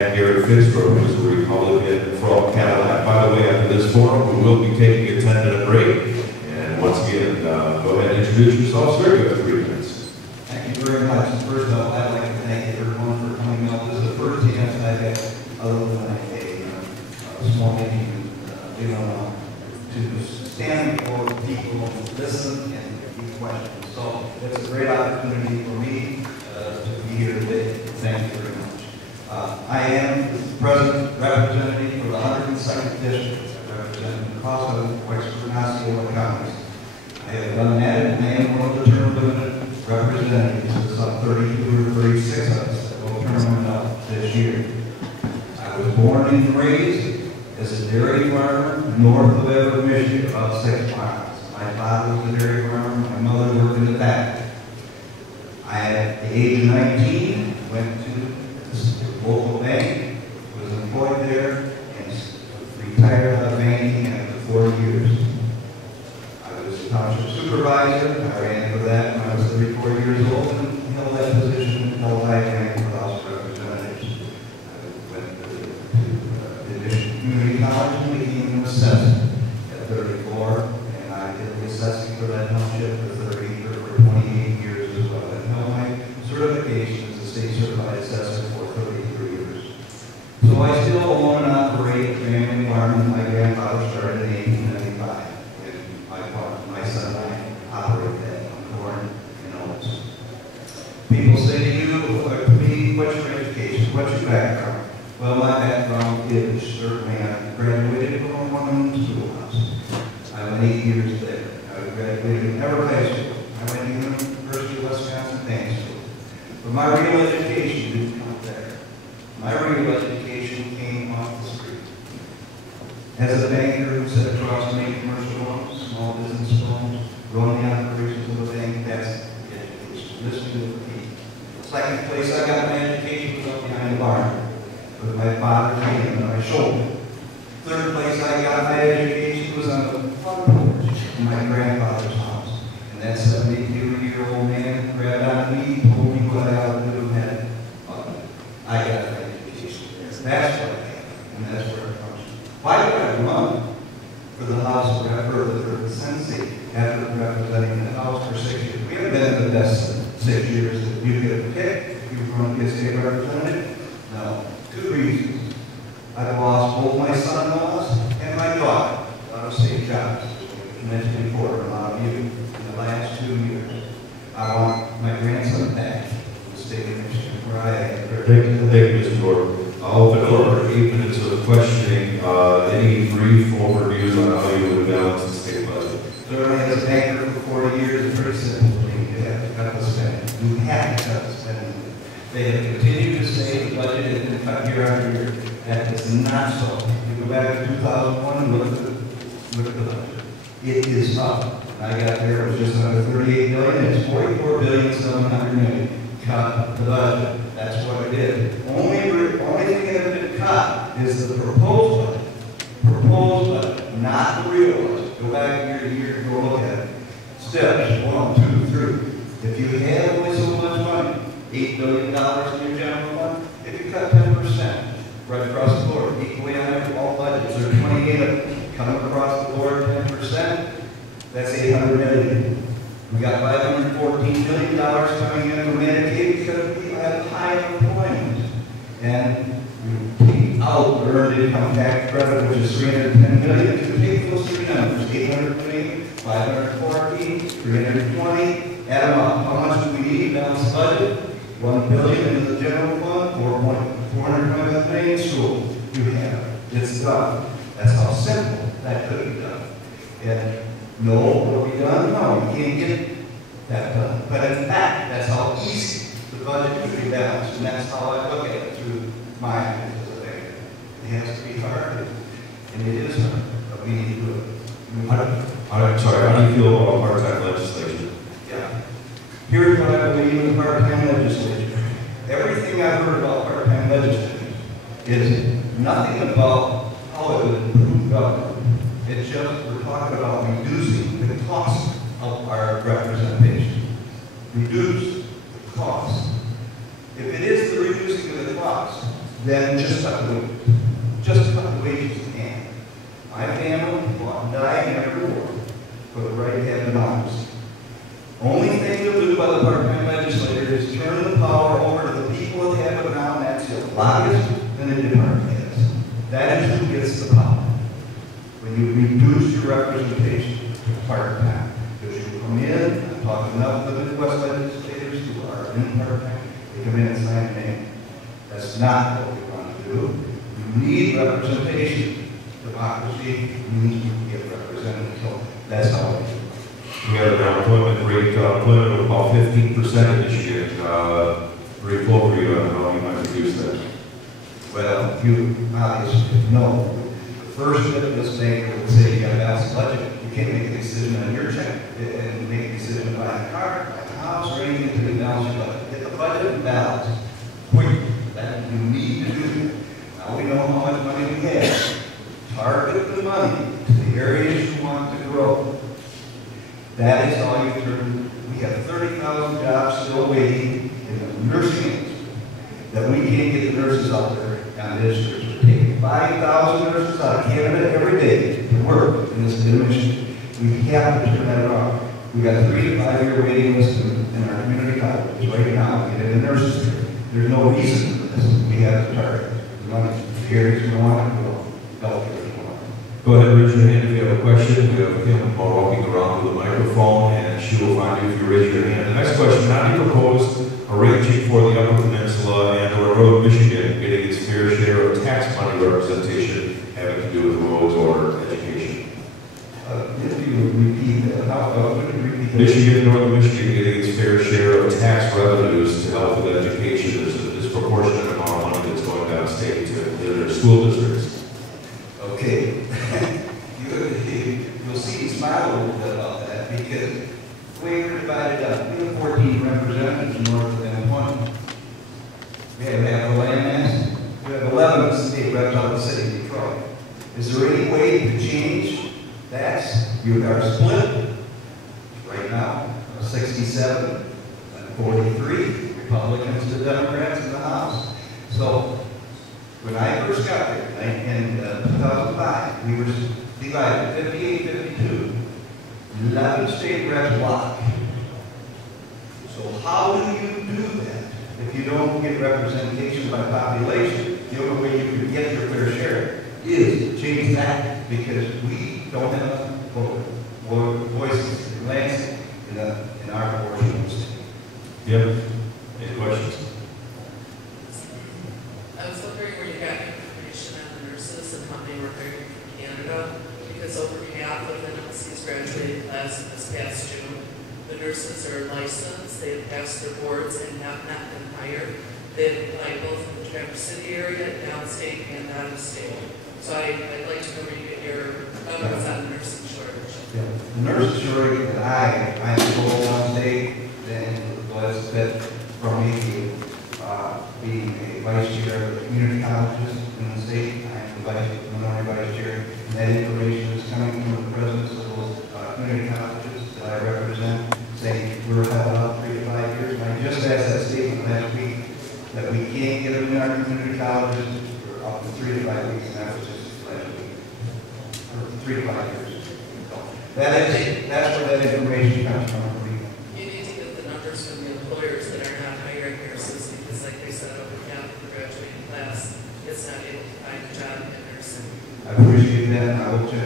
Here at Fitzroy, who's a Republican from Cadillac. By the way, after this forum, we will be taking a 10-minute break. And once again, go ahead and introduce yourself, sir. You have 3 minutes. Thank you very much. First of all, I'd like to thank everyone for coming out. This is the first chance I've had, other than a small meeting, to stand before people, listen, and ask questions. So it's a great opportunity for me to be here today. Thank you very much. I am the President Representative for the 102nd District, representing the cost of Western Osceola counties. I have done that, and I am one of the term limited representatives. There's some 32 or 36 of us that will term up this year. I was born and raised as a dairy farmer north of Everett, Michigan, about 6 miles. My father was a dairy farmer, my mother worked in the factory. At the age of 19, went to the local bank, was employed there, and retired out of banking after 4 years. I was a township supervisor. I ran for that when I was 34 years old and held that position until I ran for the House of Representatives. I went to the Addition Community College and became an assessor at 34, and I did the assessing for that township for 28 years as well. And held my certification as a state certified assessor for 33 years. So I still own and operate a family farm. My grandfather started in 1895. My son and I operate that on corn and oats. People say to you, to me, what's your education? What's your background? Well, my background is certainly I graduated from a women's schoolhouse. I went 8 years there. I graduated in Everett High School. I went to the University of Wisconsin Bank School. But my real education didn't come there. My real education came off the street. As a banker who sat across from me, commercial loans, small business loans, running the operations of the bank, that's the education. Listen to the people. Second place I got my education was up behind the barn with my father's hand on my shoulder. Third place I got my education was on the front porch in my grandfather's house. And that 72-year-old man grabbed on me, told me what I ought to do, and I got an education. That's what I have, and that's where it comes from. Why did I run for the House of Representatives, for the Senate, after representing the House for 6 years? We haven't been the best 6 years that you could pick if you were going to be a state representative. No. 2 reasons. I've lost both my son-in-laws and my daughter. A lot of state jobs, which I mentioned before, a lot of you in the last 2 years. I want my grandson back in the state of Michigan, where I am. Thank you, Mr. Gordon. I'll open over 8 minutes of questioning. Any brief overviews on how you would balance the state budget? Certainly, as a banker for 40 years, it's pretty simple. You have to cut the spending. You have to cut the spending. They have continued to say the budget has been cut year after year. That is not so. You go back to 2001 and look at the budget. It is up. I got there, it was just under 38 billion. It's 44,700 million. Cut the budget. That's what it is. Only thing that has been cut is the proposed budget. Proposed budget, not the real budget. Go back year to year and go look at it. Steps 1, 2, 3. If you have only so much money, $8 billion in your general fund, if you cut 10%, right across the board, equally on all budgets, there are 28 of them coming across the board, 10%, that's $800 million. We got $514 million coming in from Medicaid because we have high unemployment. And we out the earned income tax credit, which is $310 million. If you take those 3 numbers, $800 million, $514, $320, add them up. How much do we need to balance the budget? $1 billion into the general fund, $425 million school. You have it. It's done. That's how simple that could be done. And no, will be done? No, you can't get that done. But in fact, that's how easy the budget could be balanced. And that's how I look at it through my eyes as a banker. It has to be hard, and it is hard, but we need to do it. I'm sorry, how do you feel about part-time legislation? Yeah. Here's what I believe in part-time legislation. Everything I've heard about part-time legislation is nothing about how it would improve government. It's just we're talking about reducing the cost of our representation. Reduce the cost. If it is the reducing of the cost, then just cut the wages. Just cut the wages in half. My family fought and died and never war for the right to have democracy. Only thing to do by the part-time legislator is turn the power over to the people that have it now, and that's the lobbyists and the department heads. That is who gets the power. When you reduce your representation to part-time, because you come in, I'm talking enough of the Midwest legislators who are in part-time, they come in and sign a name. That's not what we want to do. You need representation. Democracy means you get represented. So that's how we do it. We have an unemployment rate of about 15% in Michigan. Very low for you. I don't know how you might reduce that. Well, you obviously know. The first step of this thing would say you got a balanced budget. You can't make a decision on your check and make a decision about a car, buy a house, or anything to balance your budget. Get the budget balanced quickly. That you need to do. Now we know how much money we have. Target the money to the areas you want to grow. That is all you turn. We have 30,000 jobs still waiting in the nursing industry that we can't get the nurses out there on this. We're taking 5,000 nurses out of Canada every day to work in this mission. We have to turn that around. We've got 3 to 5 year waiting list in our community colleges right now to get in the nurses here. There's no reason for this. We have to target the money. The areas we want to grow. Healthcare. Go ahead, raise your hand if you have a question. We have Kim walking around with a microphone, and she will find you if you raise your hand. The next question: how do you propose arranging for the Upper Peninsula and or Northern Michigan getting its fair share of tax money representation having to do with roads or education? If you would repeat that, would you repeat that? Michigan, Northern Michigan getting its fair share of tax revenues to help with education. There's a disproportionate amount of money that's going downstate to their school districts. Okay, you'll see me smile a little bit about that because the way we're divided up, we have 14 representatives north of M1. We have a land mass. We have 11 state reps out of the city of Detroit. Is there any way to change that? You are split right now, 67 and 43, Republicans to Democrats in the House. So when I first got there in 2005, we were divided 58-52. 11 state reps blocked. So how do you do that if you don't get representation by population? The only way you can get your fair share is to change that because we don't have voices in Lansing in our portion of the state. Yep. Any questions? I was wondering where you got information on the nurses and how many were hired from Canada, because over half of the NLC's graduated class this past June. The nurses are licensed, they have passed their boards and have not been hired. They apply both in the Traverse City area, downstate, and out of state. So I'd like to know where you get your numbers on the nursing shortage. Yeah. The nursing shortage that I'm told one state, then was that from me being a vice chair of the community colleges in the state. I am the minority vice chair, and that information is coming from the presidents of those community colleges that I represent, saying we're held out 3 to 5 years. And I just asked that statement last week that we can't get them in our community colleges for up to 3 to 5 weeks, and that was just last week. Or 3 to 5 years. So that's where that information comes from. You need to get the numbers from the employers that are not hiring nurses, because like they said, over half of the graduating class is not able to find a job in nursing. I appreciate that, and I will check